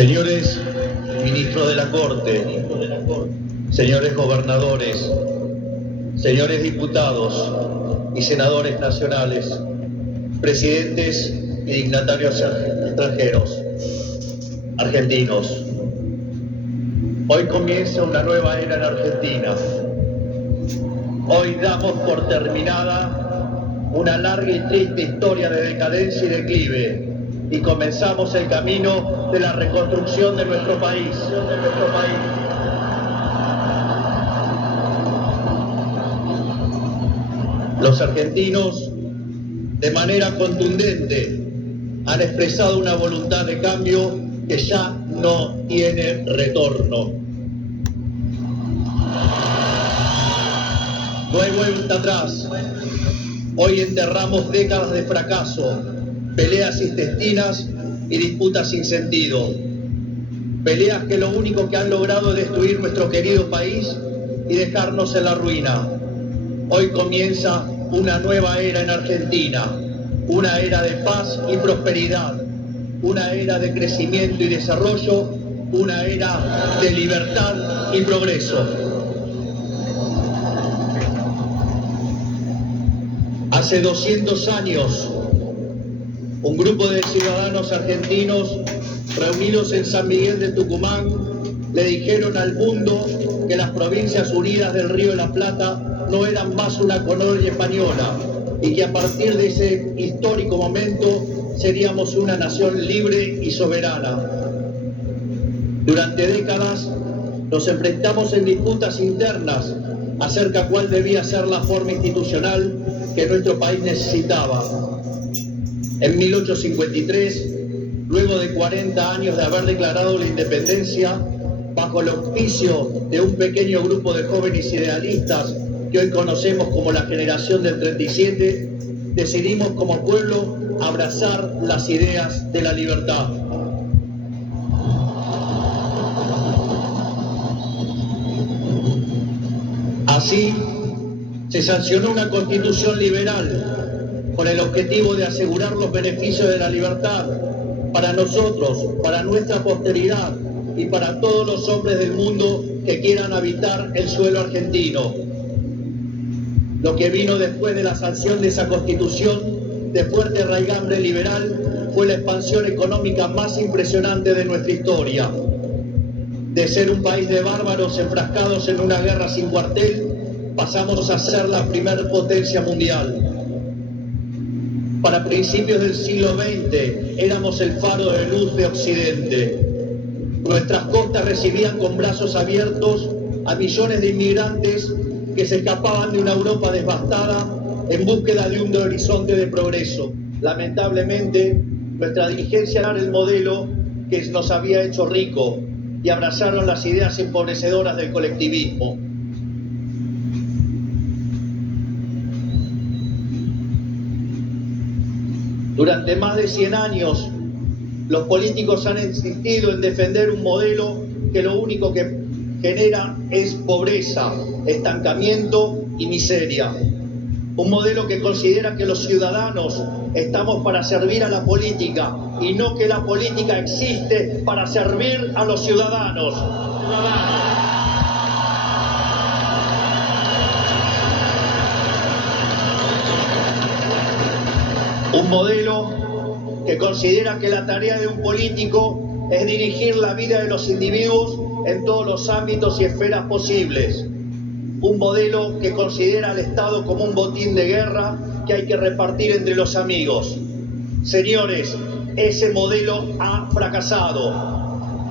Señores ministros de la Corte, señores gobernadores, señores diputados y senadores nacionales, presidentes y dignatarios extranjeros, argentinos. Hoy comienza una nueva era en Argentina. Hoy damos por terminada una larga y triste historia de decadencia y declive y comenzamos el camino de la reconstrucción de nuestro país. Los argentinos, de manera contundente, han expresado una voluntad de cambio que ya no tiene retorno. No hay vuelta atrás. Hoy enterramos décadas de fracaso, peleas intestinas y disputas sin sentido. Peleas que lo único que han logrado es destruir nuestro querido país y dejarnos en la ruina. Hoy comienza una nueva era en Argentina, una era de paz y prosperidad, una era de crecimiento y desarrollo, una era de libertad y progreso. Hace 200 años, un grupo de ciudadanos argentinos reunidos en San Miguel de Tucumán le dijeron al mundo que las Provincias Unidas del Río de la Plata no eran más una colonia española y que a partir de ese histórico momento seríamos una nación libre y soberana. Durante décadas nos enfrentamos en disputas internas acerca de cuál debía ser la forma institucional que nuestro país necesitaba. En 1853, luego de 40 años de haber declarado la independencia, bajo el auspicio de un pequeño grupo de jóvenes idealistas que hoy conocemos como la generación del 37, decidimos como pueblo abrazar las ideas de la libertad. Así, se sancionó una constitución liberal con el objetivo de asegurar los beneficios de la libertad para nosotros, para nuestra posteridad y para todos los hombres del mundo que quieran habitar el suelo argentino. Lo que vino después de la sanción de esa constitución de fuerte raigambre liberal fue la expansión económica más impresionante de nuestra historia. De ser un país de bárbaros enfrascados en una guerra sin cuartel, pasamos a ser la primer potencia mundial. Para principios del siglo XX éramos el faro de luz de Occidente. Nuestras costas recibían con brazos abiertos a millones de inmigrantes que se escapaban de una Europa devastada en búsqueda de un horizonte de progreso. Lamentablemente, nuestra dirigencia era el modelo que nos había hecho rico y abrazaron las ideas empobrecedoras del colectivismo. Durante más de 100 años, los políticos han insistido en defender un modelo que lo único que genera es pobreza, estancamiento y miseria. Un modelo que considera que los ciudadanos estamos para servir a la política y no que la política existe para servir a los ciudadanos. Un modelo que considera que la tarea de un político es dirigir la vida de los individuos en todos los ámbitos y esferas posibles. Un modelo que considera al Estado como un botín de guerra que hay que repartir entre los amigos. Señores, ese modelo ha fracasado.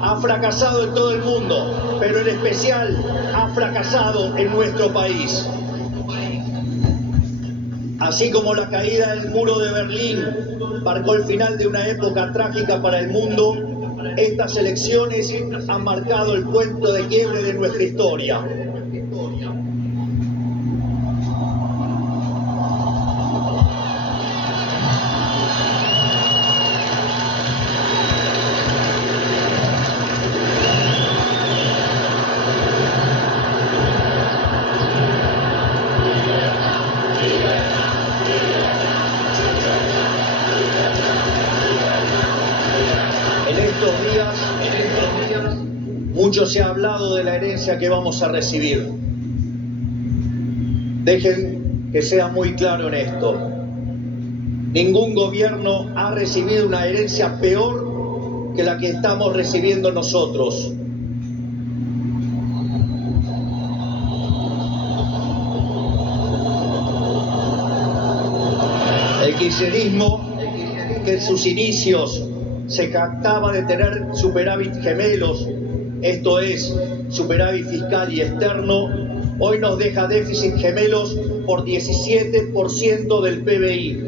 Ha fracasado en todo el mundo, pero en especial ha fracasado en nuestro país. Así como la caída del muro de Berlín marcó el final de una época trágica para el mundo, estas elecciones han marcado el punto de quiebre de nuestra historia. En estos Mucho se ha hablado de la herencia que vamos a recibir. Dejen que sea muy claro en esto. Ningún gobierno ha recibido una herencia peor que la que estamos recibiendo nosotros. El kirchnerismo, que en sus inicios se jactaba de tener superávit gemelos, esto es, superávit fiscal y externo, hoy nos deja déficit gemelos por 17% del PBI.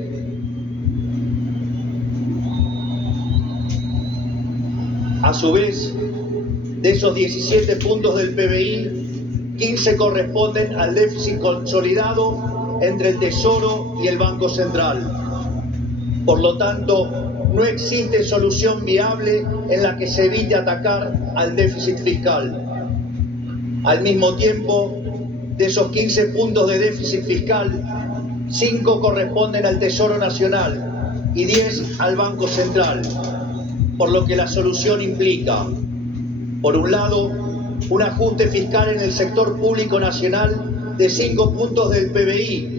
A su vez, de esos 17 puntos del PBI, 15 corresponden al déficit consolidado entre el Tesoro y el Banco Central. Por lo tanto, no existe solución viable en la que se evite atacar al déficit fiscal. Al mismo tiempo, de esos 15 puntos de déficit fiscal, 5 corresponden al Tesoro Nacional y 10 al Banco Central, por lo que la solución implica, por un lado, un ajuste fiscal en el sector público nacional de 5 puntos del PBI,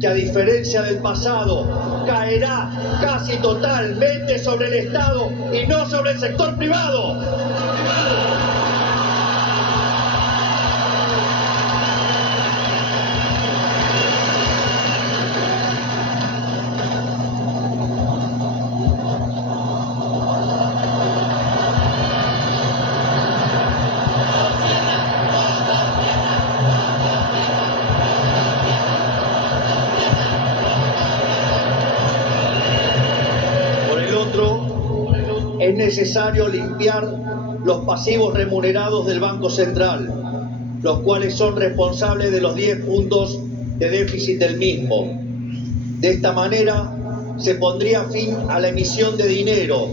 que a diferencia del pasado, caerá casi totalmente sobre el Estado y no sobre el sector privado. Es necesario limpiar los pasivos remunerados del Banco Central, los cuales son responsables de los 10 puntos de déficit del mismo. De esta manera se pondría fin a la emisión de dinero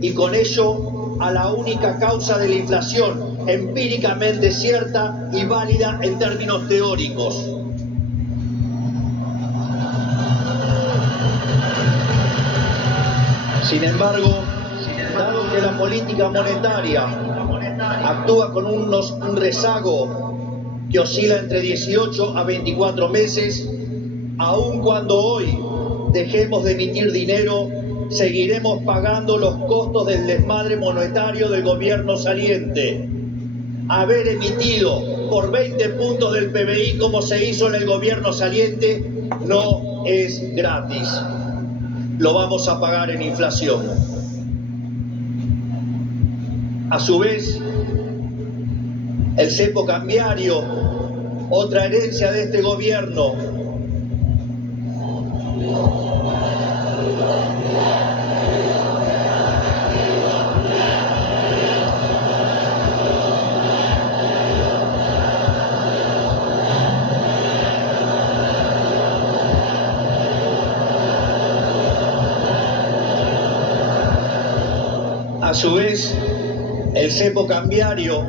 y con ello a la única causa de la inflación empíricamente cierta y válida en términos teóricos. Sin embargo, dado que la política monetaria actúa con un rezago que oscila entre 18 a 24 meses, aun cuando hoy dejemos de emitir dinero, seguiremos pagando los costos del desmadre monetario del gobierno saliente. Haber emitido por 20 puntos del PBI como se hizo en el gobierno saliente no es gratis. Lo vamos a pagar en inflación. A su vez, el cepo cambiario, otra herencia de este gobierno, el cepo cambiario,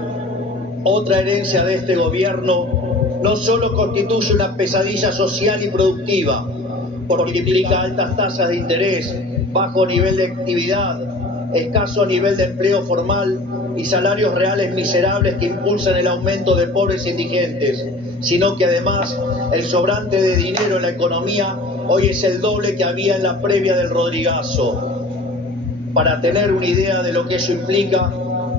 otra herencia de este gobierno, no solo constituye una pesadilla social y productiva, porque implica altas tasas de interés, bajo nivel de actividad, escaso nivel de empleo formal y salarios reales miserables que impulsan el aumento de pobres e indigentes, sino que además el sobrante de dinero en la economía hoy es el doble que había en la previa del Rodrigazo. Para tener una idea de lo que eso implica,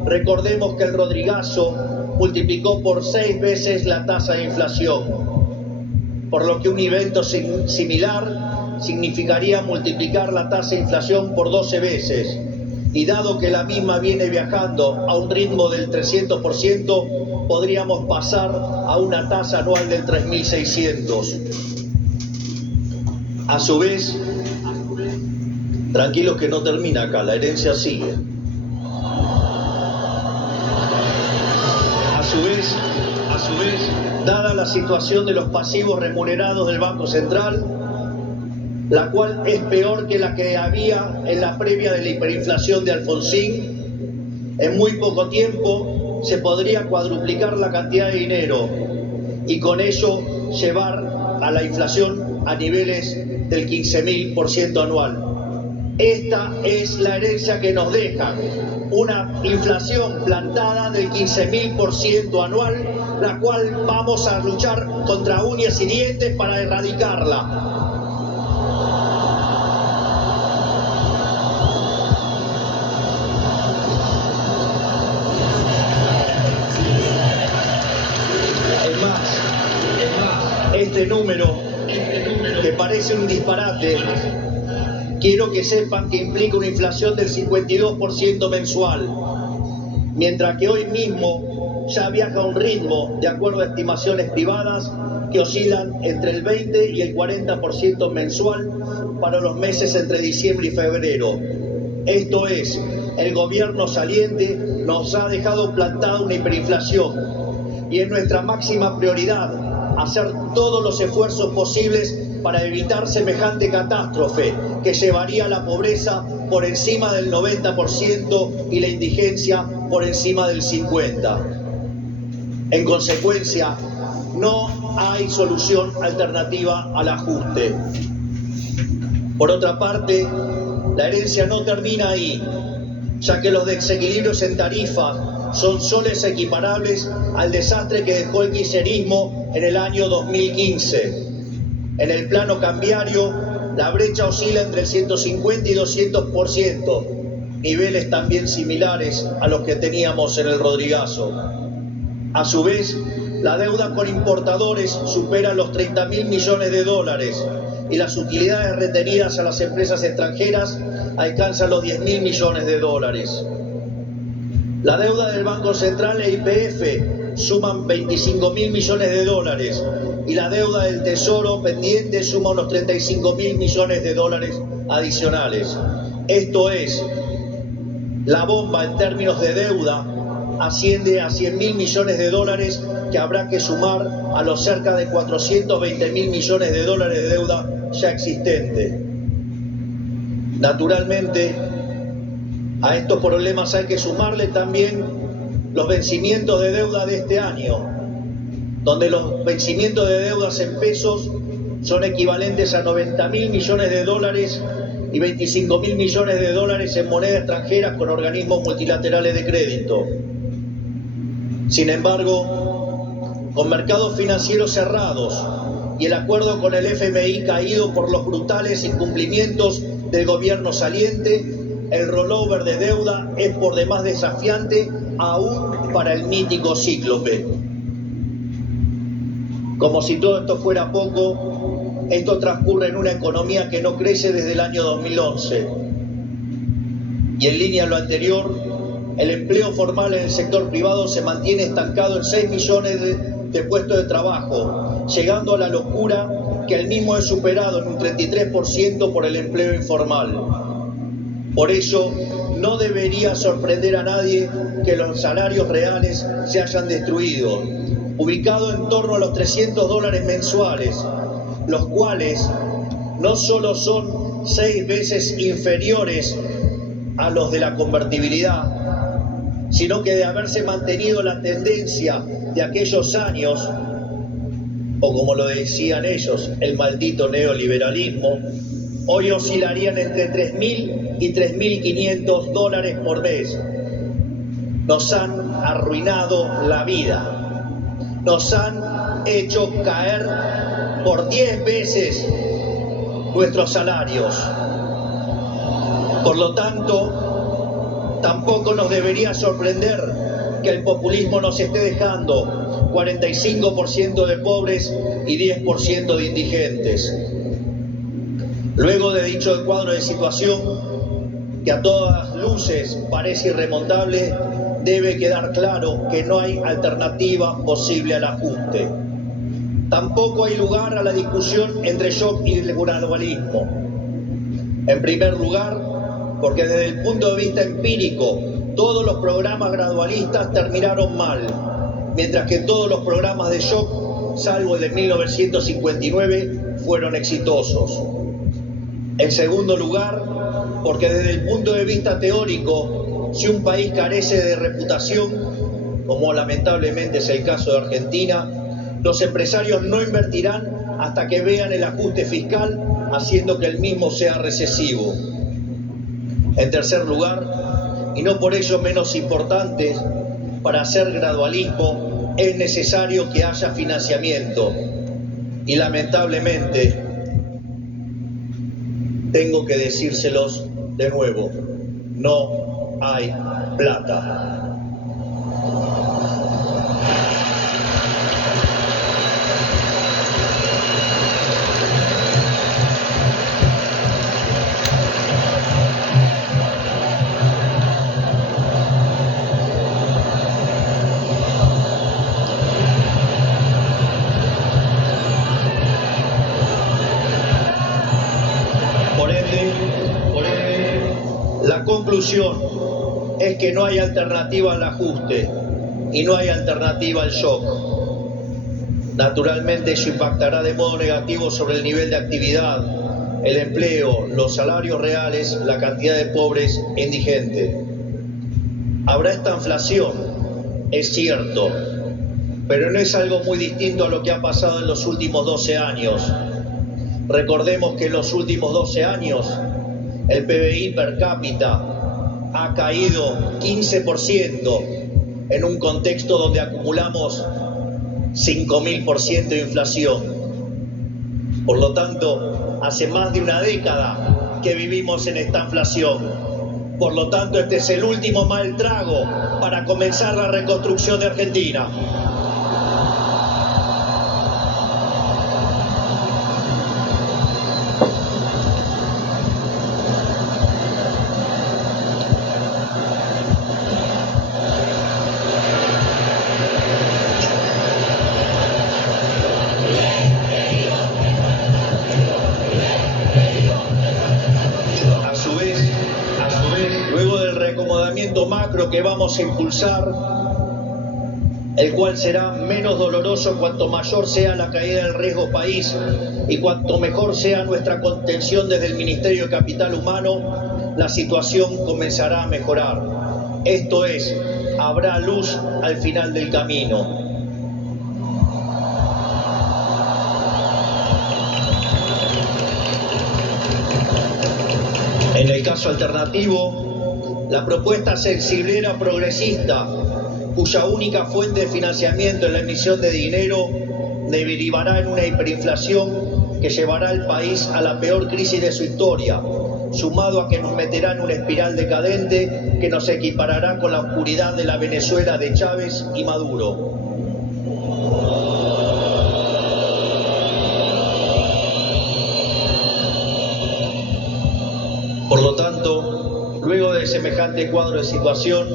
recordemos que el Rodrigazo multiplicó por 6 veces la tasa de inflación, por lo que un evento similar significaría multiplicar la tasa de inflación por 12 veces. Y dado que la misma viene viajando a un ritmo del 300%, podríamos pasar a una tasa anual del 3.600. A su vez, tranquilos que no termina acá, la herencia sigue. A su vez, dada la situación de los pasivos remunerados del Banco Central, la cual es peor que la que había en la previa de la hiperinflación de Alfonsín, en muy poco tiempo se podría cuadruplicar la cantidad de dinero y con ello llevar a la inflación a niveles del 15.000% anual. Esta es la herencia que nos dejan. una inflación plantada del 15.000% anual, la cual vamos a luchar contra uñas y dientes para erradicarla. Este número, que parece un disparate, quiero que sepan que implica una inflación del 52% mensual, mientras que hoy mismo ya viaja a un ritmo, de acuerdo a estimaciones privadas, que oscilan entre el 20 y el 40% mensual para los meses entre diciembre y febrero. Esto es, el gobierno saliente nos ha dejado plantada una hiperinflación y es nuestra máxima prioridad hacer todos los esfuerzos posibles para evitar semejante catástrofe que llevaría a la pobreza por encima del 90% y la indigencia por encima del 50%. En consecuencia, no hay solución alternativa al ajuste. Por otra parte, la herencia no termina ahí, ya que los desequilibrios en tarifa son soles equiparables al desastre que dejó el kirchnerismo en el año 2015. En el plano cambiario, la brecha oscila entre el 150 y 200%, niveles también similares a los que teníamos en el Rodrigazo. A su vez, la deuda con importadores supera los 30.000 millones de dólares y las utilidades retenidas a las empresas extranjeras alcanzan los 10.000 millones de dólares. La deuda del Banco Central e YPF suman 25.000 millones de dólares y la deuda del Tesoro pendiente suma unos 35.000 millones de dólares adicionales. Esto es, la bomba en términos de deuda asciende a 100.000 millones de dólares que habrá que sumar a los cerca de 420.000 millones de dólares de deuda ya existente. Naturalmente, a estos problemas hay que sumarle también los vencimientos de deuda de este año, donde los vencimientos de deudas en pesos son equivalentes a 90.000 millones de dólares y 25.000 millones de dólares en moneda extranjera con organismos multilaterales de crédito. Sin embargo, con mercados financieros cerrados y el acuerdo con el FMI caído por los brutales incumplimientos del gobierno saliente, el rollover de deuda es por demás desafiante aún para el mítico cíclope. Como si todo esto fuera poco, esto transcurre en una economía que no crece desde el año 2011. Y en línea a lo anterior, el empleo formal en el sector privado se mantiene estancado en 6 millones de puestos de trabajo, llegando a la locura que el mismo es superado en un 33% por el empleo informal. Por ello, no debería sorprender a nadie que los salarios reales se hayan destruido, ubicado en torno a los $300 mensuales, los cuales no solo son 6 veces inferiores a los de la convertibilidad, sino que de haberse mantenido la tendencia de aquellos años, o como lo decían ellos, el maldito neoliberalismo, hoy oscilarían entre 3.000 y 3.500 dólares por mes. Nos han arruinado la vida. Nos han hecho caer por 10 veces nuestros salarios. Por lo tanto, tampoco nos debería sorprender que el populismo nos esté dejando 45% de pobres y 10% de indigentes. Luego de dicho cuadro de situación, que a todas luces parece irremontable, debe quedar claro que no hay alternativa posible al ajuste. Tampoco hay lugar a la discusión entre shock y el gradualismo. En primer lugar, porque desde el punto de vista empírico, todos los programas gradualistas terminaron mal, mientras que todos los programas de shock, salvo el de 1959, fueron exitosos. En segundo lugar, porque desde el punto de vista teórico, si un país carece de reputación, como lamentablemente es el caso de Argentina, los empresarios no invertirán hasta que vean el ajuste fiscal, haciendo que el mismo sea recesivo. En tercer lugar, y no por ello menos importantes, para hacer gradualismo es necesario que haya financiamiento. Y lamentablemente, tengo que decírselos de nuevo, no hay plata. La conclusión es que no hay alternativa al ajuste y no hay alternativa al shock. Naturalmente eso impactará de modo negativo sobre el nivel de actividad, el empleo, los salarios reales, la cantidad de pobres e indigentes. Habrá esta inflación, es cierto, pero no es algo muy distinto a lo que ha pasado en los últimos 12 años. Recordemos que en los últimos 12 años el PBI per cápita ha caído 15% en un contexto donde acumulamos 5.000% de inflación. Por lo tanto, hace más de una década que vivimos en esta inflación. Por lo tanto, este es el último mal trago para comenzar la reconstrucción de Argentina. Macro que vamos a impulsar, el cual será menos doloroso cuanto mayor sea la caída del riesgo país y cuanto mejor sea nuestra contención desde el Ministerio de Capital Humano, la situación comenzará a mejorar. Esto es, habrá luz al final del camino. En el caso alternativo, la propuesta sensiblera progresista, cuya única fuente de financiamiento es la emisión de dinero, derivará en una hiperinflación que llevará al país a la peor crisis de su historia, sumado a que nos meterá en una espiral decadente que nos equiparará con la oscuridad de la Venezuela de Chávez y Maduro. Por lo tanto, luego de semejante cuadro de situación,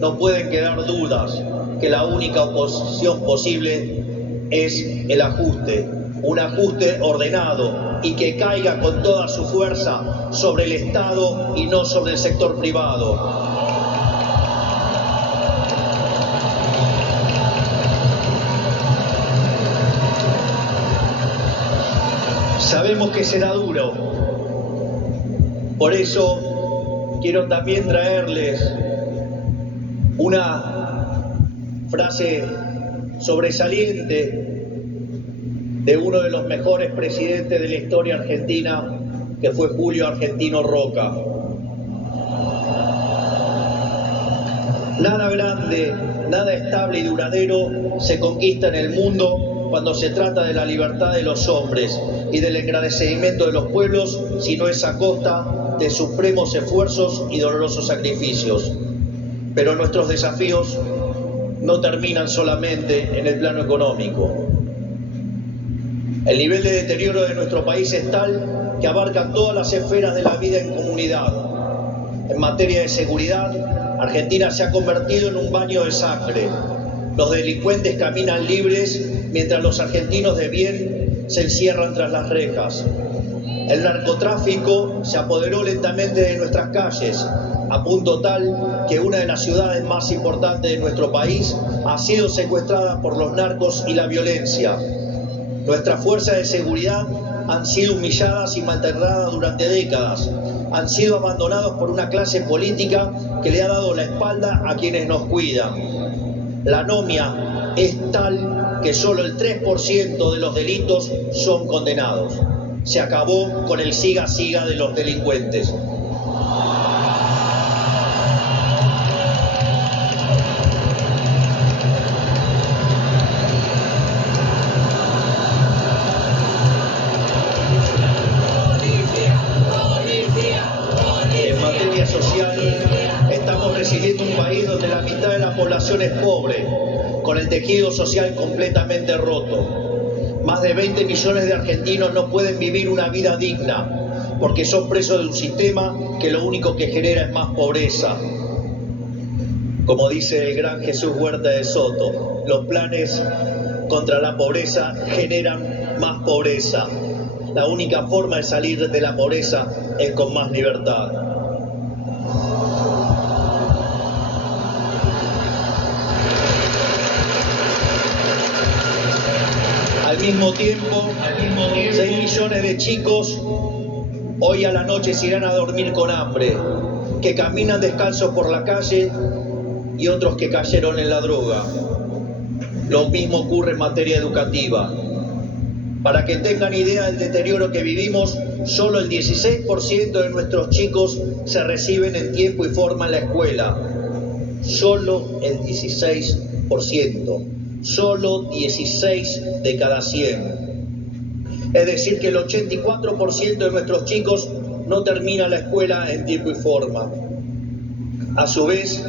no pueden quedar dudas que la única oposición posible es el ajuste, un ajuste ordenado y que caiga con toda su fuerza sobre el Estado y no sobre el sector privado. Sabemos que será duro, por eso quiero también traerles una frase sobresaliente de uno de los mejores presidentes de la historia argentina, que fue Julio Argentino Roca. Nada grande, nada estable y duradero se conquista en el mundo cuando se trata de la libertad de los hombres y del engrandecimiento de los pueblos, sino es a costa de supremos esfuerzos y dolorosos sacrificios. Pero nuestros desafíos no terminan solamente en el plano económico. El nivel de deterioro de nuestro país es tal que abarca todas las esferas de la vida en comunidad. En materia de seguridad, Argentina se ha convertido en un baño de sangre. Los delincuentes caminan libres mientras los argentinos de bien se encierran tras las rejas. El narcotráfico se apoderó lentamente de nuestras calles, a punto tal que una de las ciudades más importantes de nuestro país ha sido secuestrada por los narcos y la violencia. Nuestras fuerzas de seguridad han sido humilladas y maltratadas durante décadas. Han sido abandonados por una clase política que le ha dado la espalda a quienes nos cuidan. La anomia es tal que solo el 3% de los delitos son condenados. Se acabó con el siga-siga de los delincuentes. población es pobre, con el tejido social completamente roto. Más de 20 millones de argentinos no pueden vivir una vida digna porque son presos de un sistema que lo único que genera es más pobreza. Como dice el gran Jesús Huerta de Soto, los planes contra la pobreza generan más pobreza. La única forma de salir de la pobreza es con más libertad. Al mismo tiempo, 6 millones de chicos hoy a la noche se irán a dormir con hambre, que caminan descalzos por la calle y otros que cayeron en la droga. Lo mismo ocurre en materia educativa. Para que tengan idea del deterioro que vivimos, solo el 16% de nuestros chicos se reciben en tiempo y forma en la escuela. Solo el 16%. Solo 16 de cada 100. Es decir, que el 84% de nuestros chicos no termina la escuela en tiempo y forma. A su vez,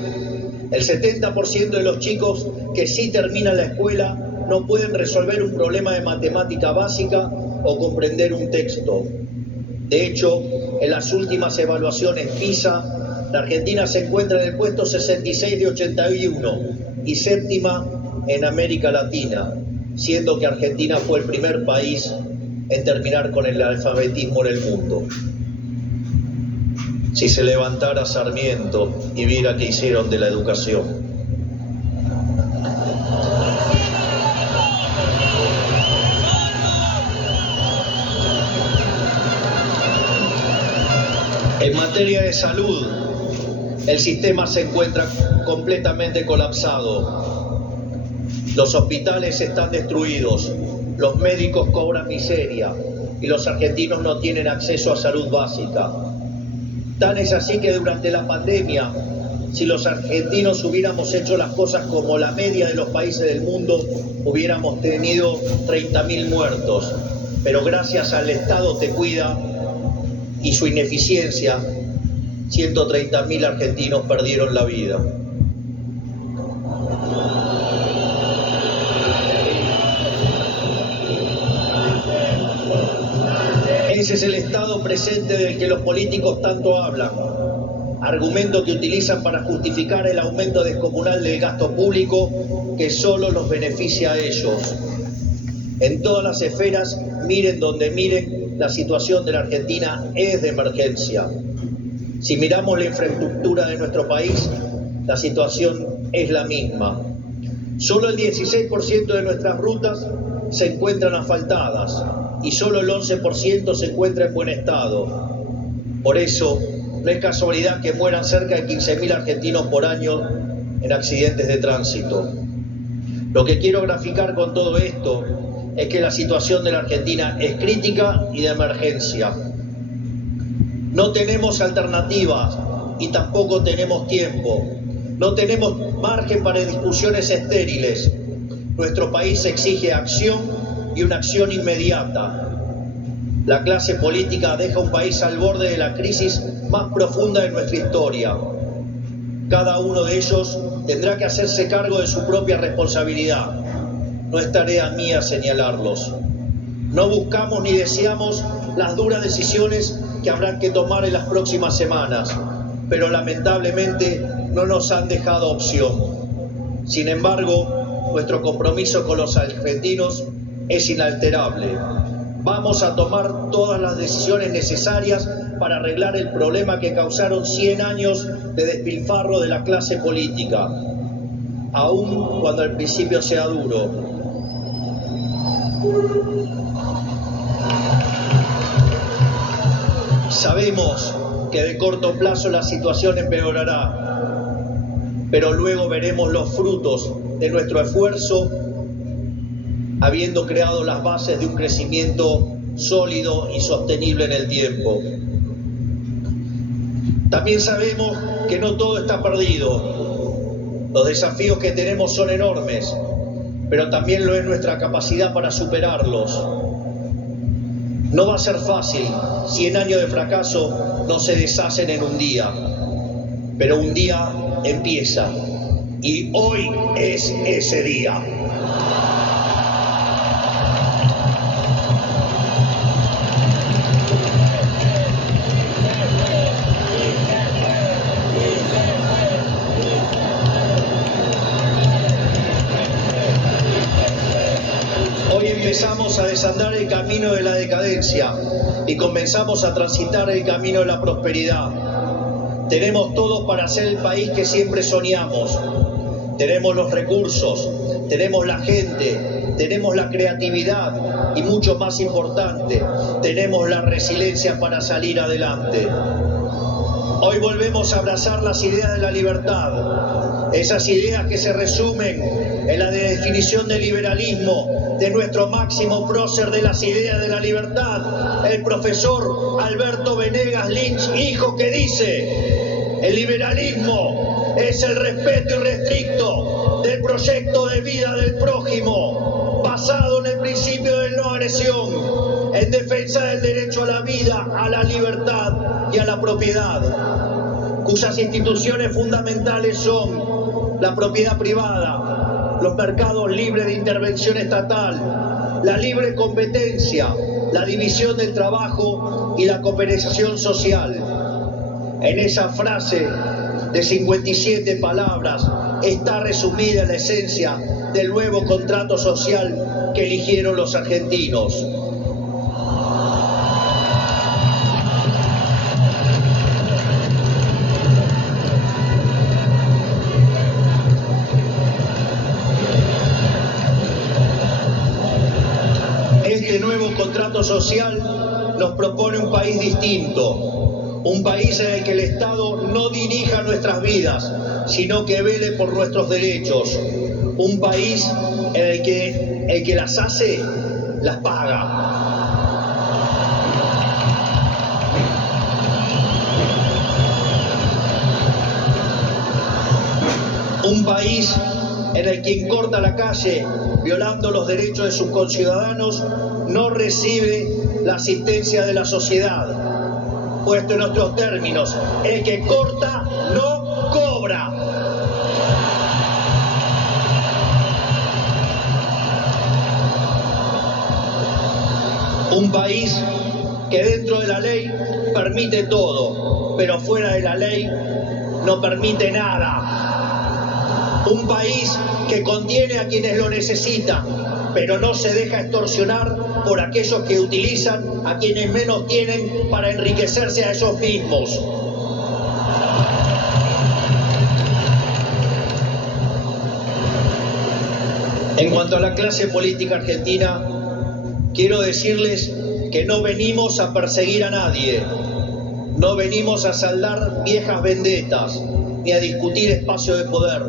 el 70% de los chicos que sí terminan la escuela no pueden resolver un problema de matemática básica o comprender un texto. De hecho, en las últimas evaluaciones PISA, la Argentina se encuentra en el puesto 66 de 81 y séptima en América Latina, siendo que Argentina fue el primer país en terminar con el alfabetismo en el mundo. Si se levantara Sarmiento y viera qué hicieron de la educación. En materia de salud, el sistema se encuentra completamente colapsado. Los hospitales están destruidos, los médicos cobran miseria y los argentinos no tienen acceso a salud básica. Tan es así que durante la pandemia, si los argentinos hubiéramos hecho las cosas como la media de los países del mundo, hubiéramos tenido 30.000 muertos. Pero gracias al Estado Te Cuida y su ineficiencia, 130.000 argentinos perdieron la vida. Ese es el estado presente del que los políticos tanto hablan, argumento que utilizan para justificar el aumento descomunal del gasto público que solo los beneficia a ellos. En todas las esferas, miren donde miren, la situación de la Argentina es de emergencia. Si miramos la infraestructura de nuestro país, la situación es la misma. Solo el 16% de nuestras rutas se encuentran asfaltadas y solo el 11% se encuentra en buen estado. Por eso, no es casualidad que mueran cerca de 15.000 argentinos por año en accidentes de tránsito. Lo que quiero graficar con todo esto es que la situación de la Argentina es crítica y de emergencia. No tenemos alternativas y tampoco tenemos tiempo. No tenemos margen para discusiones estériles. Nuestro país exige acción y una acción inmediata. La clase política deja un país al borde de la crisis más profunda de nuestra historia. Cada uno de ellos tendrá que hacerse cargo de su propia responsabilidad. No es tarea mía señalarlos. No buscamos ni deseamos las duras decisiones que habrán que tomar en las próximas semanas, pero lamentablemente no nos han dejado opción. Sin embargo, nuestro compromiso con los argentinos es inalterable. Vamos a tomar todas las decisiones necesarias para arreglar el problema que causaron 100 años de despilfarro de la clase política, aun cuando al principio sea duro. Sabemos que de corto plazo la situación empeorará, pero luego veremos los frutos de nuestro esfuerzo, habiendo creado las bases de un crecimiento sólido y sostenible en el tiempo. También sabemos que no todo está perdido. Los desafíos que tenemos son enormes, pero también lo es nuestra capacidad para superarlos. No va a ser fácil, 100 años de fracaso no se deshacen en un día, pero un día empieza Y hoy es ese día. Hoy empezamos a desandar el camino de la decadencia y comenzamos a transitar el camino de la prosperidad. Tenemos todo para ser el país que siempre soñamos. Tenemos los recursos, tenemos la gente, tenemos la creatividad y, mucho más importante, tenemos la resiliencia para salir adelante. Hoy volvemos a abrazar las ideas de la libertad, esas ideas que se resumen en la definición del liberalismo de nuestro máximo prócer de las ideas de la libertad, el profesor Alberto Venegas Lynch, hijo, que dice: el liberalismo es el respeto irrestricto del proyecto de vida del prójimo, basado en el principio de no agresión, en defensa del derecho a la vida, a la libertad y a la propiedad, cuyas instituciones fundamentales son la propiedad privada, los mercados libres de intervención estatal, la libre competencia, la división del trabajo y la cooperación social. En esa frase de 57 palabras está resumida la esencia del nuevo contrato social que eligieron los argentinos. Este nuevo contrato social nos propone un país distinto, un país en el que el Estado no dirija nuestras vidas, sino que vele por nuestros derechos, un país en el que las hace, las paga. Un país en el que quien corta la calle violando los derechos de sus conciudadanos no recibe la asistencia de la sociedad. Puesto en otros términos, el que corta no cobra. Un país que dentro de la ley permite todo, pero fuera de la ley no permite nada. Un país que contiene a quienes lo necesitan, pero no se deja extorsionar por aquellos que utilizan a quienes menos tienen para enriquecerse a ellos mismos. En cuanto a la clase política argentina, quiero decirles que no venimos a perseguir a nadie, no venimos a saldar viejas vendetas, ni a discutir espacio de poder.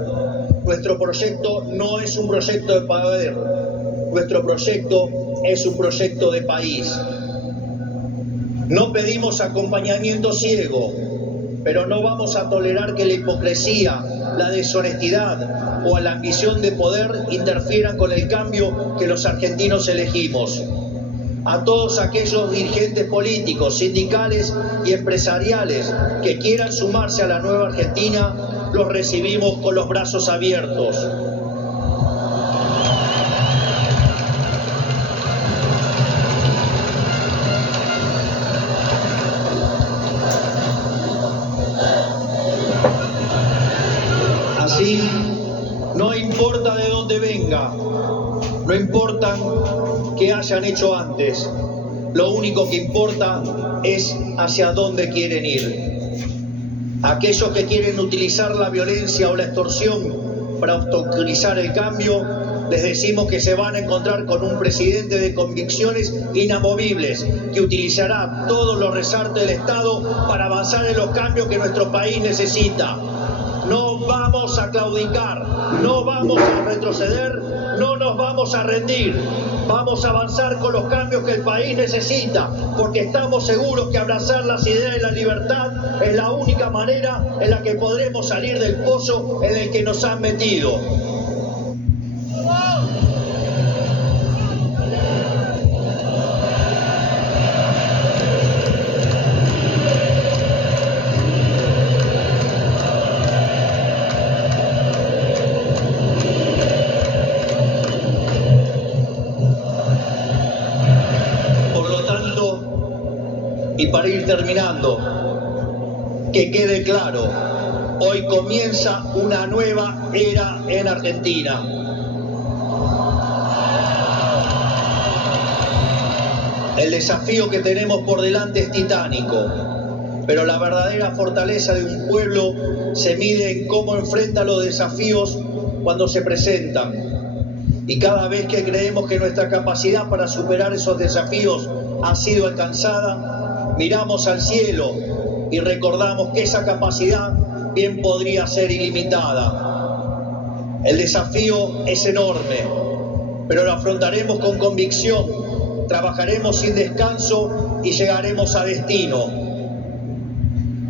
Nuestro proyecto no es un proyecto de poder, nuestro proyecto es un proyecto de país. No pedimos acompañamiento ciego, pero no vamos a tolerar que la hipocresía, la deshonestidad o la ambición de poder interfieran con el cambio que los argentinos elegimos. A todos aquellos dirigentes políticos, sindicales y empresariales que quieran sumarse a la nueva Argentina, los recibimos con los brazos abiertos. Así, no importa de dónde venga, no importa qué hayan hecho antes, lo único que importa es hacia dónde quieren ir. Aquellos que quieren utilizar la violencia o la extorsión para obstaculizar el cambio, les decimos que se van a encontrar con un presidente de convicciones inamovibles, que utilizará todos los resortes del Estado para avanzar en los cambios que nuestro país necesita. No vamos a claudicar, no vamos a retroceder, no nos vamos a rendir. Vamos a avanzar con los cambios que el país necesita, porque estamos seguros que abrazar las ideas de la libertad es la única manera en la que podremos salir del pozo en el que nos han metido. Y para ir terminando, que quede claro, hoy comienza una nueva era en Argentina. El desafío que tenemos por delante es titánico, pero la verdadera fortaleza de un pueblo se mide en cómo enfrenta los desafíos cuando se presentan. Y cada vez que creemos que nuestra capacidad para superar esos desafíos ha sido alcanzada, miramos al cielo y recordamos que esa capacidad bien podría ser ilimitada. El desafío es enorme, pero lo afrontaremos con convicción, trabajaremos sin descanso y llegaremos a destino.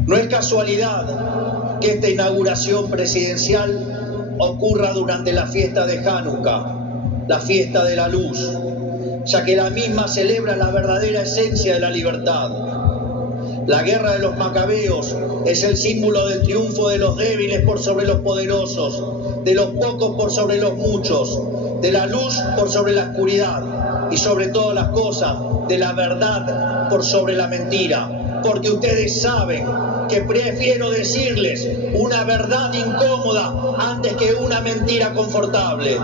No es casualidad que esta inauguración presidencial ocurra durante la fiesta de Hanukkah, la fiesta de la luz, ya que la misma celebra la verdadera esencia de la libertad. La guerra de los macabeos es el símbolo del triunfo de los débiles por sobre los poderosos, de los pocos por sobre los muchos, de la luz por sobre la oscuridad y sobre todas las cosas, de la verdad por sobre la mentira. Porque ustedes saben que prefiero decirles una verdad incómoda antes que una mentira confortable.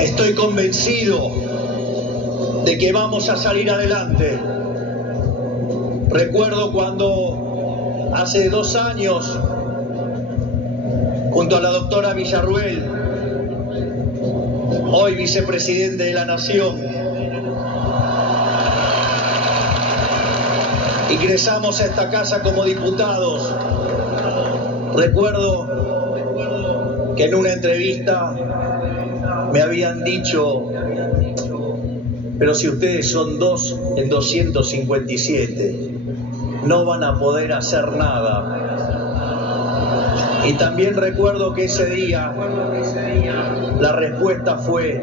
Estoy convencido de que vamos a salir adelante. Recuerdo cuando hace 2 años, junto a la doctora Villarruel, hoy vicepresidente de la Nación, ingresamos a esta casa como diputados. Recuerdo que en una entrevista me habían dicho: pero si ustedes son 2 en 257, no van a poder hacer nada. Y también recuerdo que ese día la respuesta fue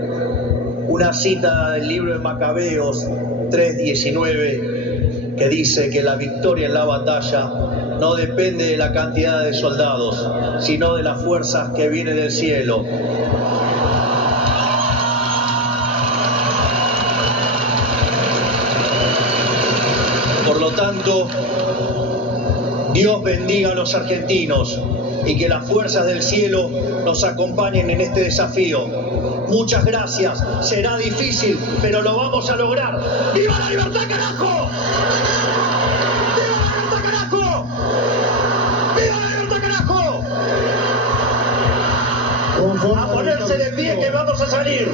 una cita del libro de Macabeos 3:19, que dice que la victoria en la batalla no depende de la cantidad de soldados, sino de las fuerzas que vienen del cielo. Por lo tanto, Dios bendiga a los argentinos y que las fuerzas del cielo nos acompañen en este desafío. Muchas gracias. Será difícil, pero lo vamos a lograr. ¡Viva la libertad, carajo! ¡Viva la libertad, carajo! ¡Viva la libertad, carajo! A ponerse de pie que vamos a salir.